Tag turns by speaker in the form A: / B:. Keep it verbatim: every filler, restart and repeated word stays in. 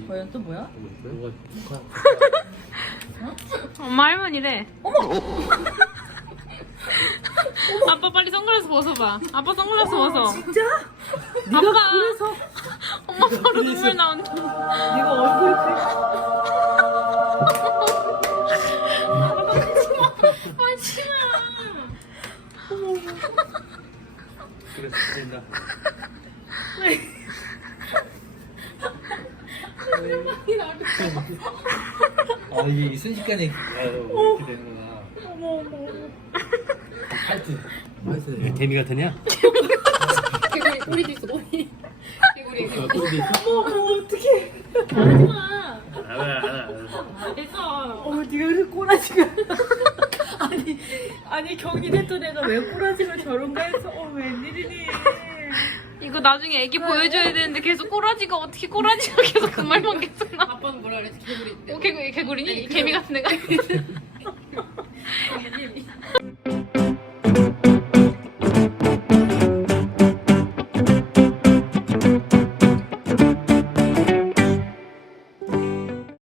A: 과연 또 뭐야?
B: 뭐가 북한?
C: 엄마 할머니래. 어머! 아빠 빨리 선글라스 벗어봐. 아빠 선글라스 벗어.
A: 진짜?
C: 아빠.
A: 네가 그래서
C: 엄마 바로 눈물 나온다.
A: 네가 얼굴이
C: 하지마.
B: 그래 된다. 아 이게 이 순식간에 아유, 이렇게 되는구나.
A: 어머 어머.
B: 하여튼 하여튼 개미 같으냐?
C: 개구리 꼬리도 있어 꼬리. 개구리 개구리.
B: 꼴도 있어?
A: 어머 어떡해.
C: 하지마.
B: 알아 알아 알아.
C: 됐어.
A: 어머 네가 그래 꼬라지가. 아니 아니 경기 됐던 애가 왜 꼬라지가 저런가 해서 어 웬일이니.
C: 이거 나중에 애기 보여줘야 되는데 계속 꼬라지가 어떻게 꼬라지가 계속 그 말만 계속 나.
D: 아빠는 뭐라 그랬지? 개구리.
C: 어, 개구리 개구리니 개미 같은 애가.